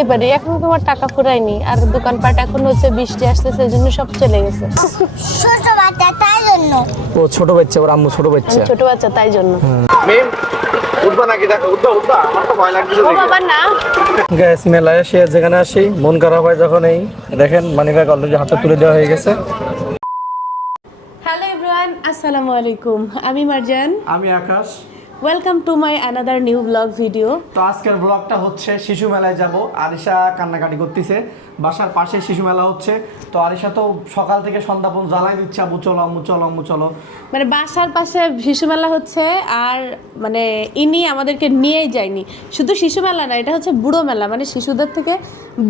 আসতেই পারি এখন তোমার টাকা ফুরায়নি আর দোকানপাট এখন হচ্ছে বৃষ্টি আসতেছে এই জন্য সব চলে গেছে। ছোট বাচ্চা তাই জন্য। ও ছোট বাচ্চা ওর আম্মু ছোট বাচ্চা। ছোট বাচ্চা তাই জন্য। মেম উঠবা নাকি? দেখো উঠবা উঠবা আমার তো ভয় লাগছে ও বাবা না। গ্যাস মেলায় আসি আর যেখানে আসি মন খারাপ হয় যখন এই দেখেন মানি ব্যাগ অলরেডি হাতে তুলে দেওয়া হয়ে গেছে। হ্যালো এভরিওয়ান আসসালামু আলাইকুম। আমি মারজান। আমি Akash. Welcome to my another new blog video তো আজকের ব্লগটা হচ্ছে শিশু মেলায় যাব। আরিশা কান্নাকাটি করতেছে। বাসার পাশে শিশু মেলা হচ্ছে। তো আরিশা তো সকাল থেকে সন্ধ্যা পর্যন্ত জ্বালাই দিচ্ছে আম্মু চলো আম্মু চলো আম্মু চলো। মানে বাসার পাশে শিশু মেলা হচ্ছে আর মানে ইনি আমাদেরকে নিয়েই যায়নি। শুধু শিশু মেলা না এটা হচ্ছে বুড়ো মেলা। মানে শিশুদের থেকে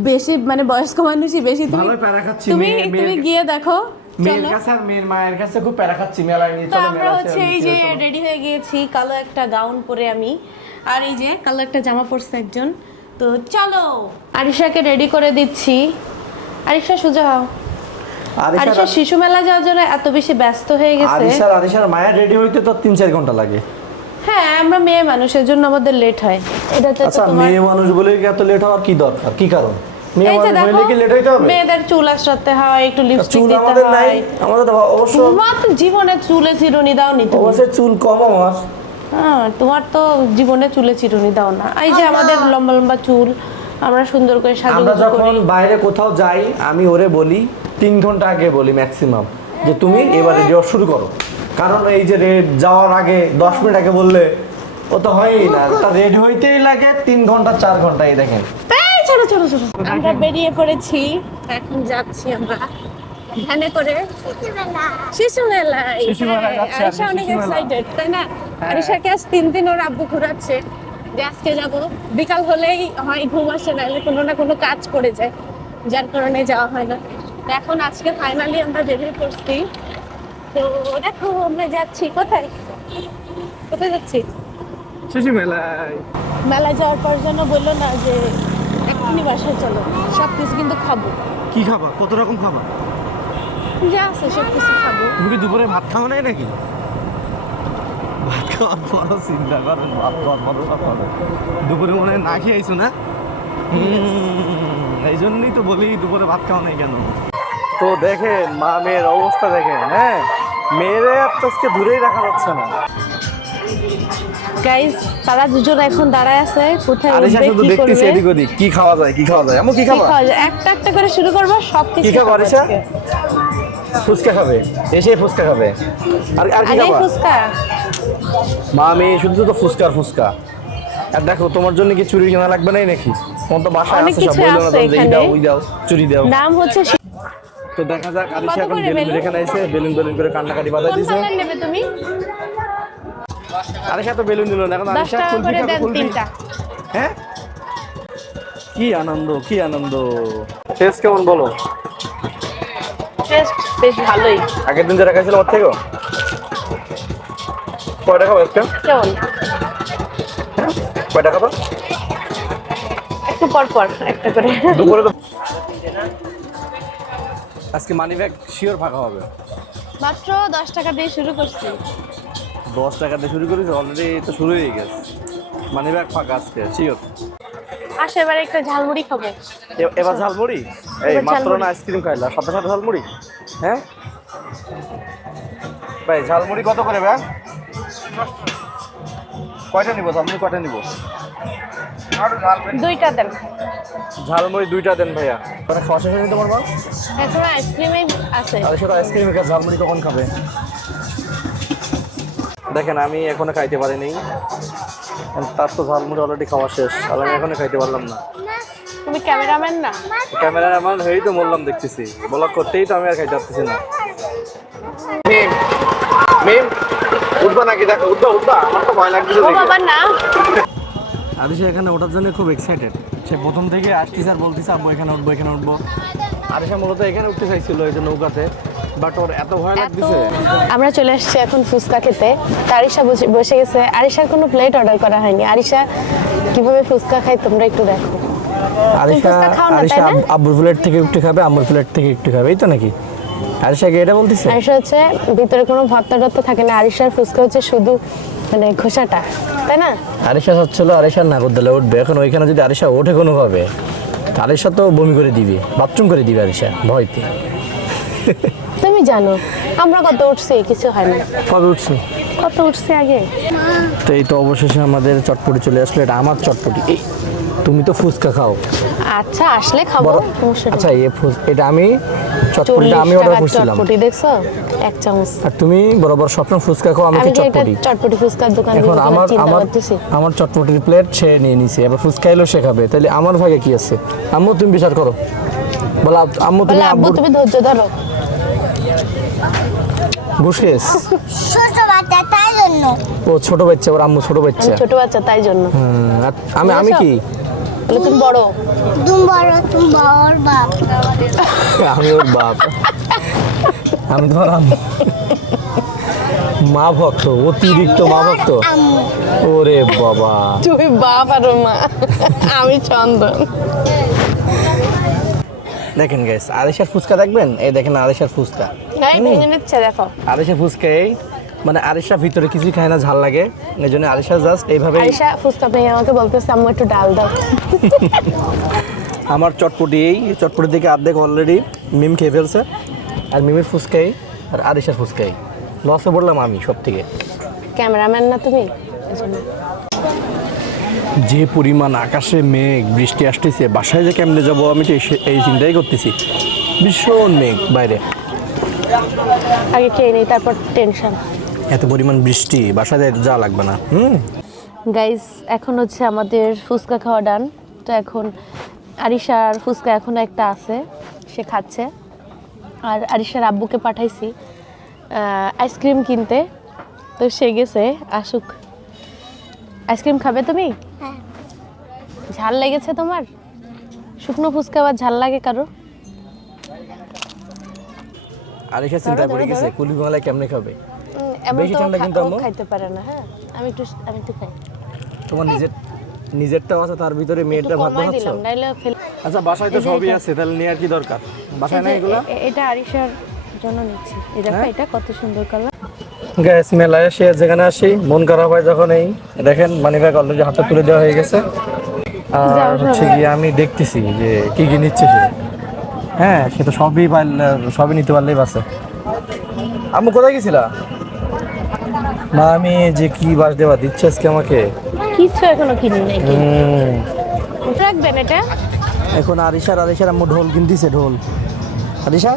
বেশি মানে বয়স্ক মানুষই বেশি। তুমি তুমি গিয়ে দেখো। মেয়ের কাছে আর মেয়ের মায়ের কাছে খুব প্যারা খাচ্ছি মেলায় নিয়ে চলো আমরা হচ্ছে এই যে রেডি হয়ে গিয়েছি কালো একটা গাউন পরে আমি। আর এই যে কালো একটা জামা পরছে একজন। তো চলো আরিশাকে রেডি করে দিচ্ছি। আরিশা সোজা হও। আরিশা শিশু মেলা যাওয়ার জন্য এত বেশি ব্যস্ত হয়ে গেছে। আরিশার আরিশার মায়ের রেডি হইতে তো তিন চার ঘণ্টা লাগে। হ্যাঁ আমরা মেয়ে মানুষের জন্য আমাদের লেট হয়। এটাতে তো আচ্ছা তোমার মেয়ে মানুষ বলে এত লেট হওয়ার কি দরকার? কি কারণ? মেয়ে এই যে মানুষ দেখো হইলে কি লেট হইতে হবে? মেয়েদের চুল আশ্রাতে হয় একটু লিপস্টিক দিতে হয়। আমাদের অবশ্য তোমার তো জীবনে চুলে চিরুনি দাও নি তুমি চুল কম আমার। হ্যাঁ তোমার তো জীবনে চুলে চিরুনি দাও না। এই যে আমাদের লম্বা লম্বা চুল আমরা সুন্দর করে আমরা যখন বাইরে কোথাও যাই আমি ওরে বলি তিন ঘণ্টা আগে বলি ম্যাক্সিমাম যে তুমি এবারে হওয়া শুরু করো। কারণ এই যে রেড যাওয়ার আগে দশ মিনিট আগে বললে ও তো হয়ই না। তা রেডি হইতেই লাগে তিন ঘণ্টা চার ঘণ্টা এই দেখেন। চলো চলো চলো। আমরা বেরিয়ে পড়েছি। এখন যাচ্ছি আমরা। ভ্যানে করে শিশু মেলায় শিশু মেলায় হ্যাঁ, আরিশা অনেক এক্সাইটেড তাই না? আরিশাকে আজ তিন দিন ওর আব্বু ঘুরাচ্ছে। যে আজকে যাব। বিকাল হলেই হয় ঘুম আসে নাহলে কোনো না কোনো কাজ পড়ে যায়। যার কারণে যাওয়া হয় না। এখন আজকে ফাইনালি আমরা বেরিয়ে পড়ছি। তো দেখো আমরা যাচ্ছি। কোথায়? কোথায় যাচ্ছি? শিশু মেলায় মেলায় যাওয়ার পর জন্য বলল না যে এক্ষুনি বাসায় চলো সব কিছু কিন্তু খাব। কি খাবা? কত রকম খাবা? যা আছে সব কিছু খাব। তুমি কি দুপুরে ভাত খাও নাই নাকি? ভাত খাওয়ার পরও চিন্তা করেন ভাত খাওয়ার পরও খাবে দুপুরে মনে হয় না খেয়ে আইছো না? এই জন্যই তো বলি দুপুরে ভাত খাওয়া নাই কেন? তো দেখেন মা মেয়ের অবস্থা দেখেন হ্যাঁ? মেয়েরে আজকে দূরেই রাখা যাচ্ছে না। গাইস তারা দুজন এখন দাঁড়ায় আছে কোথায় উঠবে কি দেখতেছি এদিক ওদিক কি খাওয়া যায় কি খাওয়া যায়? এমন কি কি খাওয়া যায়? একটা একটা করে শুরু করব সব কিছু কি খাব আরিশা? ফুচকা খাবে এসে ফুচকা খাবে। আর আর কি খাবা? ফুচকা। মা মেয়ে শুধু তো ফুচকা আর ফুচকা। আর দেখো তোমার জন্য কি চুরি কেনা লাগবে নাই নাকি? তোমার তো বাসায় আছে সব বলল না যে দাও ওই দাও চুরি দাও। নাম হচ্ছে তো দেখা যাক আরিশা এখন বেলুন? এখানে এসে বেলুন বেলুন করে কান্নাকাটি বাধা দিছে। তুমি? আরিশা তো বেলুন দিল না এখন হ্যাঁ? কি আনন্দ কি আনন্দ। টেস্ট কেমন বলো? টেস্ট বেশ ভালোই। আগের দিন যারা খাইছিল ওর থেকেও? কয়টা খাব আজকে? কেমন? কয়টা খাবা একটু পর পর একটা করে। দুপুরে তো আজকে মানি ব্যাগ শিওর ফাঁকা হবে। মাত্র দশ টাকা দিয়ে শুরু করছি। দশ টাকা দিয়ে শুরু করেছে অলরেডি তো শুরু হয়ে গেছে। মানে ব্যাগ ফাঁকা আজকে শিওর আসে এবার একটা ঝালমুড়ি খাব। এবার ঝালমুড়ি? এই মাত্র না আইসক্রিম খাইলা সাথে সাথে ঝালমুড়ি? হ্যাঁ? ভাই ঝালমুড়ি কত করে ভাই? কয়টা নিব ঝালমুড়ি কয়টা নিব? দুইটা দেন। ঝালমুড়ি দুইটা দেন ভাইয়া। মানে খাওয়া শেষ হয়নি তোমার মা? এখন আইসক্রিমই আছে। আর সেটা আইসক্রিম ঝালমুড়ি কখন খাবে? দেখেন আমি এখনও খাইতে পারিনি। তার তো ঝালমুড়ি অলরেডি খাওয়া শেষ আর আমি এখনও খাইতে পারলাম না। তুমি ক্যামেরাম্যান না? ক্যামেরার এমন হয়েই তো বললাম দেখতেছি। ব্লগ করতেই তো আমি আর খাইতে পারতেছি না। মেম মেম উঠবা নাকি? দেখো উঠবা উঠবা। আমার তো ভয় লাগছে বাবা না। আদিশা এখানে ওঠার জন্য খুব এক্সাইটেড সে প্রথম থেকে আসতিস আর বলতিস আব্বু এখানে উঠবো এখানে উঠবো। আদিশা মূলত এখানে উঠতে চাইছিল এই যে নৌকাতে বাট ওর এত ভয় লাগতেছে। আমরা চলে আসছি এখন ফুচকা খেতে। তো আরিশা বসে- গেছে। আরিশার কোনো প্লেট অর্ডার করা হয়নি। আরিশা কীভাবে ফুচকা খায় তোমরা একটু দেখো। আরিশা আরিশা আব্বুর প্লেট থেকে একটু খাবে আম্মুর প্লেট থেকে একটু খাবে এই তো নাকি? আরিশাকে এটা বলতেছে? আরিশা হচ্ছে ভিতরে কোনো ভর্তা টর্তা থাকে না। আরিশার ফুচকা হচ্ছে শুধু মানে খোসাটা তাই না? আরিশা হচ্ছিল আরিশার নাগরদোলে উঠবে। এখন ওইখানে যদি আরিশা ওঠে কোনোভাবে আরিশা তো বমি করে দিবে বাথরুম করে দিবে আরিশা ভয়তে। তুমি জানো আমরা কত উঠছি কিছু হয় না। কবে উঠছো? কত উঠছি আগে? তো এই তো অবশেষে আমাদের চটপটি চলে আসলো এটা আমার চটপটি। তুমি তো ফুচকা খাও। আচ্ছা আসলে খাব। আচ্ছা এ ফুচ এটা আমি চটপটিটা আমি অর্ডার করছিলাম। চটপটি দেখছ? এক চামচ। আর তুমি বরাবর সবসময় ফুচকা খাও আমি চটপটি। চটপটি ফুচকার দোকান এখন আমার আমার আমার চটপটির প্লেট সে নিয়ে নিছে এবার ফুচকা এলো সে খাবে। তাহলে আমার ভাগে কি আছে? আম্মু তুমি বিচার করো। বলো আম্মু তুমি আব্বু তুমি ধৈর্য ধরো। ঘুষেস ছোট বাচ্চা তাই জন্য। ও ছোট বাচ্চা ওর আম্মু ছোট বাচ্চা। ছোট বাচ্চা তাই জন্য। আমি আমি কি? তুমি বড়। তুমি বড় তুমি বড় বাপ। আমি ওর বাপ। আমি তোমার আম্মু মা ভক্ত অতিরিক্ত মা ভক্ত? ওরে বাবা। তুমি বাপ আর মা আমি চন্দন। দেখেন গাইস আড়াইশার ফুচকা দেখবেন? এই দেখেন আড়াইশার ফুচকা। নাই ভেঙে নিচ্ছে দেখো। আড়াইশা ফুচকা এই মানে আড়াইশা ভিতরে কিছুই খায় না ঝাল লাগে। এই জন্য আড়াইশা জাস্ট এইভাবে আরিশা ফুচকা ভেঙে আমাকে বলতেছে আম্মু একটু ডাল দাও। আমার চটপটি এই চটপটি থেকে অর্ধেক অলরেডি মিম খেয়ে ফেলছে। আর মিমের ফুচকাই আর আড়াইশার ফুচকাই লসে পড়লাম আমি সব থেকে ক্যামেরাম্যান না তুমি? যে পরিমাণ আকাশে মেঘ বৃষ্টি আসতেছে বাসায় যে কেমনে যাব আমি তো এই- চিন্তাই করতেছি। ভীষণ মেঘ বাইরে। আগে খেয়ে নেই তারপর টেনশন। এত পরিমাণ বৃষ্টি বাসায় যা লাগবে না। হুম? গাইস এখন হচ্ছে আমাদের ফুচকা খাওয়া ডান তো এখন আরিশার ফুচকা এখন একটা আছে সে খাচ্ছে। আর আরিশার আব্বুকে পাঠাইছি আইসক্রিম কিনতে। তো সে গেছে আসুক। আইসক্রিম খাবে তুমি? হ্যাঁ। ঝাল লেগেছে তোমার? শুকনো ফুচকা আবার ঝাল লাগে কারও? আরেকটা চিন্তা করে গেছে কুলি বাংলায় কেমনে খাবে? বেশি তো ঠান্ডা কিন্তু আম্মু? খাইতে পারে না হ্যাঁ। আমি একটু আমি একটু খাই। তোমার নিজের নিজেরটাও আছে তার ভিতরে মেয়েটা ভাত ফেল আচ্ছা বাসায় তো সবই আছে তাহলে নিয়ে আর কি দরকার? বাসায় না এগুলো? এটা আরিশার জন্য নিচ্ছি। এই দেখো হ্যাঁ? এটা কত সুন্দর কালার। গ্যাস মেলায় এসে যেখানে আসি মন খারাপ হয় যখন এই দেখেন মানি ব্যাগ অলরেডি হাতে তুলে দেওয়া হয়ে গেছে। আর হচ্ছে গিয়ে আমি দেখতেছি যে কি কি নিচ্ছে সে। হ্যাঁ সে তো সবই সবই নিতে পারলেই বাসে আম্মু কোথায় গেছিলা? মা আমি যে কি বাস দেওয়া দিচ্ছে আজকে আমাকে। কিছু এখনও কিনি নাই রাখবেন এটা? এখন আরিশার আরিশার আম্মু ঢোল কিনতেছে ঢোল। আরিশা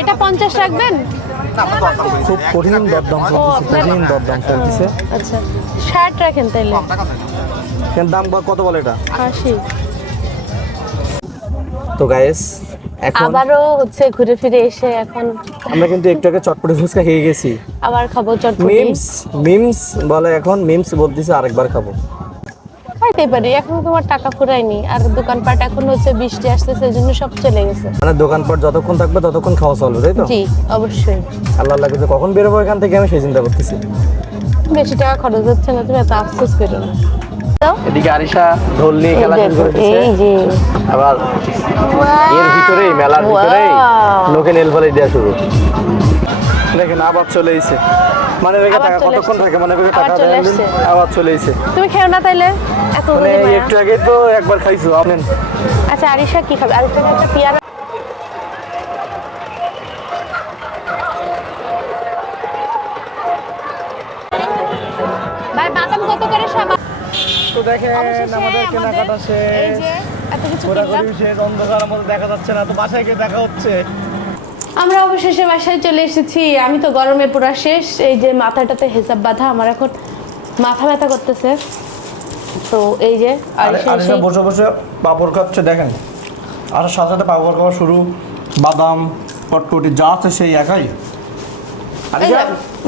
এটা পঞ্চাশ রাখবেন? খুব কঠিন দরদাম কঠিন দরদাম চলতেছে। আচ্ছা ষাট রাখেন তাইলে। কেন দাম কত বলে এটা? আশি। তো গাইস এখন আবারও হচ্ছে ঘুরে ফিরে এসে এখন আমরা কিন্তু একটু আগে চটপটি ফুচকা খেয়ে গেছি। আবার খাব চটপটি। মিমস মিমস বলে এখন মিমস বলতেছে আরেকবার খাব। খাইতে পারি এখন তোমার টাকা ফুরায়নি। আর দোকানপাট এখন হচ্ছে বৃষ্টি আসতেছে এই জন্য সব চলে গেছে। মানে দোকানপাট যতক্ষণ থাকবে ততক্ষণ খাওয়া চলবে তাই তো? জি অবশ্যই। আল্লাহ লাগে যে কখন বেরোবো এখান থেকে আমি সেই চিন্তা করতেছি। বেশি টাকা খরচ হচ্ছে না তুমি এত আফসোস করো না। এদিকে আরিশা ঢোল নিয়ে খেলা শুরু দেখো, করে দিচ্ছে এই যে। আবার এর ভিতরেই মেলার ভিতরেই! লোকে নেল ফলে দেওয়া শুরু। দেখেন আবার চলে এসে মানে আবার টাকা কতক্ষণ থাকে? মানে আবার টাকা চলে দেন আবার চলে এসে তুমি খেও না তাইলে? এত মানে একটু আগে তো একবার খাইছো আপনি? আচ্ছা আরিশা কি খাবে? আরিশা একটা পিয়ারা। ভাই বাদাম কত করে সাবা? তো দেখেন আমাদের কেনাকাটা এই শেষ। যে এত কিছু কিনলাম। অন্ধকারের মধ্যে দেখা যাচ্ছে না তো বাসায় গিয়ে দেখা হচ্ছে। আমরা অবশেষে বাসায় চলে এসেছি। আমি তো গরমে পুরো শেষ। এই যে মাথাটাতে হিসাব বাঁধা আমার এখন মাথা ব্যথা করতেছে। তো এই যে বসে বসে পাপড় খাচ্ছে দেখেন। আর সাথে সাথে পাপড় খাওয়া শুরু। বাদাম পটপটি যা আছে সেই একাই। আরে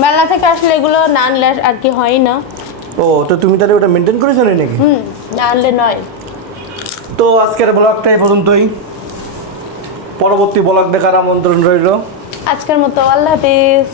মেলা থেকে আসলে এগুলো না আনলে আর কি হয় না। ও তো তুমি তাহলে ওটা মেনটেন করেছ নাকি? হুম না আনলে নয়। তো আজকের ব্লগটা এই পর্যন্তই। পরবর্তী ব্লগ দেখার আমন্ত্রণ রইল। আজকের মতো আল্লাহ হাফিজ।